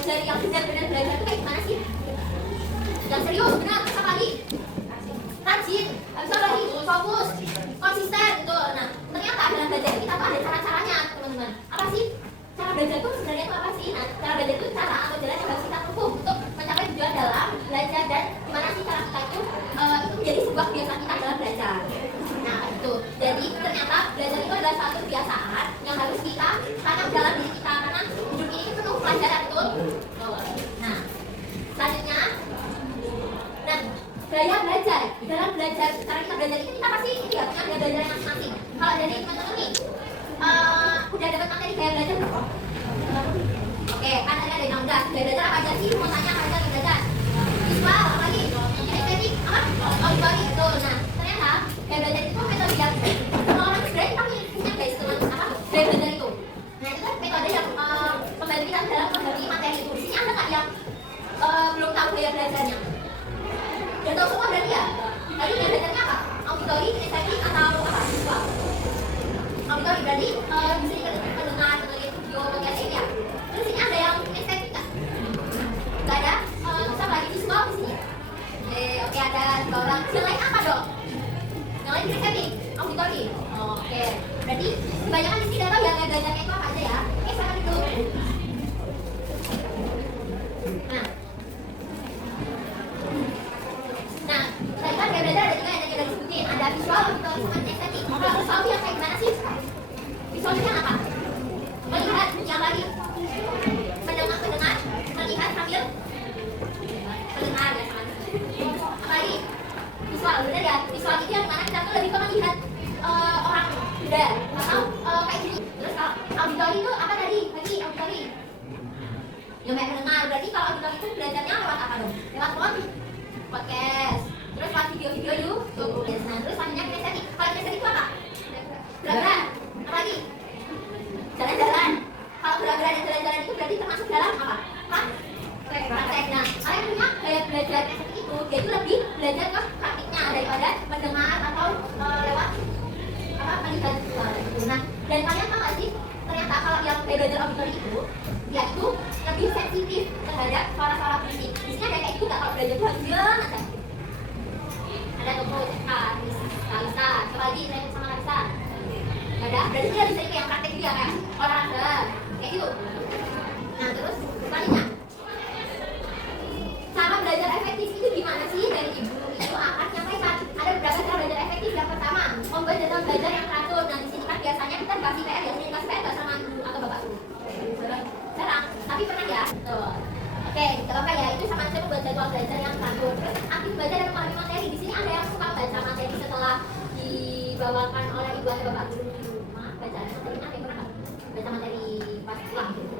belajar yang benar-benar belajar itu kayak gimana sih? Yang serius, benar, apa lagi? Rajin, habis apa lagi? Fokus, konsisten gitu. Nah, ternyata dalam belajar kita tuh ada cara-caranya, teman-teman. Apa sih? Cara belajar itu sebenarnya itu apa sih? Nah, cara belajar itu cara atau jalan yang harus kita tempuh untuk mencapai tujuan dalam belajar dan gimana sih cara kita itu menjadi sebuah kebiasaan kita dalam belajar. Nah, itu. Jadi ternyata belajar itu adalah suatu kebiasaan yang harus kita tanam dalam diri kita karena hidup ini penuh pelajaran, betul? Nah, selanjutnya, nah, gaya belajar. Di dalam belajar, cara kita belajar ini kita pasti ini ya, punya gaya belajar yang masing-masing. Kalau dari teman-teman nih, udah dapat materi gaya belajar belum? Oke, kan tadi ada yang udah. Gaya belajar apa aja sih? Mau tanya apa aja gaya belajar? Visual, apa lagi? Estetik, apa? Auditory, itu. Nah, ternyata gaya belajar itu metode yang semua orang sebenarnya kita punya guys, teman apa? Gaya belajar itu. Nah, itu kan metode yang membantu kita dalam mengerti materi itu. Di sini ada nggak yang belum tahu gaya belajarnya? Udah tahu semua berarti ya? Tadi gaya belajarnya apa? Auditory, estetik, atau apa? Visual. Auditory berarti bisa mendengar, menonton video, menonton TV ya. Terus ini ada yang estetik nggak? Nggak ada. Terus apa lagi? Visual di sini. Oke, ada 2 orang. Yang lain apa dong? Yang lain estetik, auditory. Oke. Berarti kebanyakan di sini udah tahu ya gaya belajarnya itu apa aja ya. Oke, sekarang itu. Nah, tadi kan gaya belajar ada juga yang tadi udah disebutin. Ada visual, auditory, sama estetik. Kalau visual itu yang kayak gimana sih? Visual itu yang apa? Melihat, yang lagi mendengar, melihat sambil mendengar ya sama. Apa lagi? Visual, bener ya? Visual itu yang mana kita tuh lebih ke melihat orang beda atau kayak gini. Terus kalau auditory itu apa tadi? Lagi auditory yang kayak mendengar. Berarti kalau auditory itu belajarnya lewat apa dong? Lewat podcast. Terus lewat video-video YouTube. Nah, terus selanjutnya kinestetik. Kalau kinestetik itu apa? Gerak-gerak. Apa lagi? Jalan-jalan. Kalau gerak-gerak dan jalan-jalan itu berarti termasuk dalam apa? Praktek. Nah, kalian punya gaya belajar kinestetik itu, dia itu lebih belajar ke praktiknya daripada mendengar atau lewat apa melihat gitu. Nah, dan kalian tahu nggak sih? Ternyata kalau yang gaya belajar auditory itu, dia itu lebih sensitif terhadap suara-suara berisik. Di sini ada kayak gitu nggak? Kalau belajar itu harus diam aja. Ada tuh Kalisa, coba lagi Rem sama Kalisa. Ada, berarti dia bisa kayak yang praktek dia kayak olahraga, kayak gitu. Nah, terus selanjutnya, cara belajar efektif itu gimana sih? Dari ibu itu akan nyampaikan ada beberapa cara belajar efektif. Yang pertama, membuat jadwal belajar yang teratur. Nah, di sini kan biasanya kita kasih PR ya, sering kasih PR nggak sama guru atau bapak guru? Jarang, tapi pernah ya. Tuh. Oke, tidak apa ya, itu sama saya membuat jadwal belajar yang teratur. Terus aktif belajar dan memahami materi. Di sini ada yang suka baca materi setelah dibawakan oleh ibu atau bapak guru di rumah. Baca materi, ada yang pernah baca materi pas pulang gitu.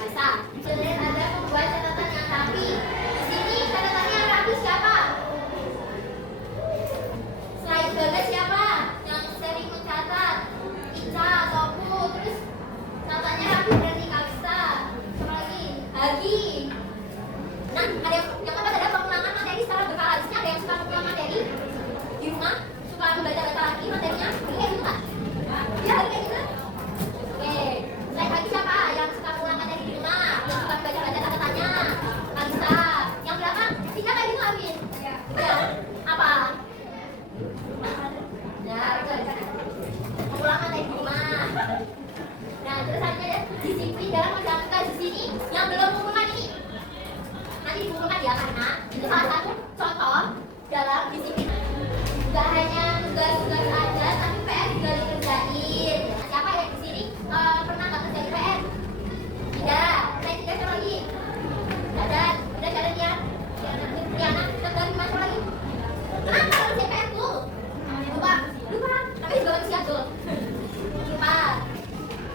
Bisa. Kemudian ada membuat catatan yang rapi. Di sini catatannya yang rapi siapa? Selain Bagas siapa yang sering mencatat? Ica, Toku, terus catatannya rapi berarti Kalista. Siapa lagi? Hagi. Nah, ada yang apa? Ada pengulangan materi secara berkala. Di sini ada yang suka mengulang materi di rumah, suka membaca-baca lagi materinya. Ini kayak gitu nggak? Ya, kayak gitu. Oke. Selain Hagi siapa yang suka mengulang materi di rumah, yang suka membaca-baca catatannya? Kalista. Yang belakang, Tika kayak gitu Amin. Ya. Apa? Ya, betul. Mengulang materi di rumah. Nah, terus ada disiplin dalam menjalankan tugas di sini. Yang belum mengumpulkan ini nanti dikumpulkan ya, karena itu salah satu contoh dalam disiplin. Gak hanya tugas-tugas aja, tapi PR juga dikerjain. Nah, siapa yang di sini pernah nggak kerjain PR? Tidak. Selain tiga siapa lagi? Dadan. Udah jalan ya? Diana. Terus gimana lagi? Kenapa harus PR tuh? Lupa. Tapi juga manusia tuh. Lupa.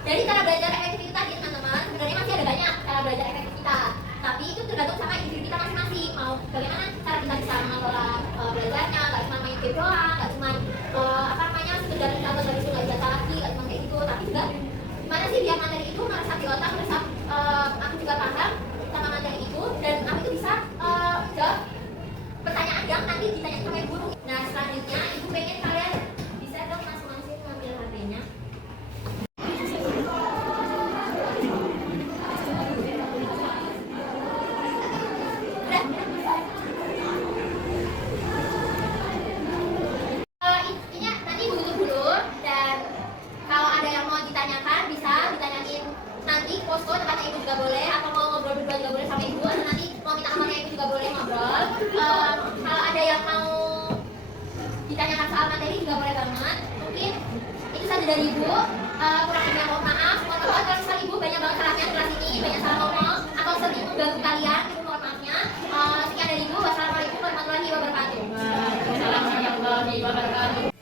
Jadi cara belajar efektif itu tadi teman-teman, sebenarnya masih ada banyak cara belajar efektif kita. Tapi itu tergantung sama individu kita masing-masing. Mau bagaimana cara kita bisa mengelola belajarnya, nggak cuma main game doang, nggak cuma apa dari Ibu. Kurang lebih mohon maaf. Mohon maaf kalau misalnya Ibu banyak banget salahnya di kelas ini, banyak salah ngomong atau sering mengganggu kalian. Ibu mohon maafnya. Sekian dari Ibu. Wassalamualaikum warahmatullahi wabarakatuh. Waalaikumsalam warahmatullahi wabarakatuh.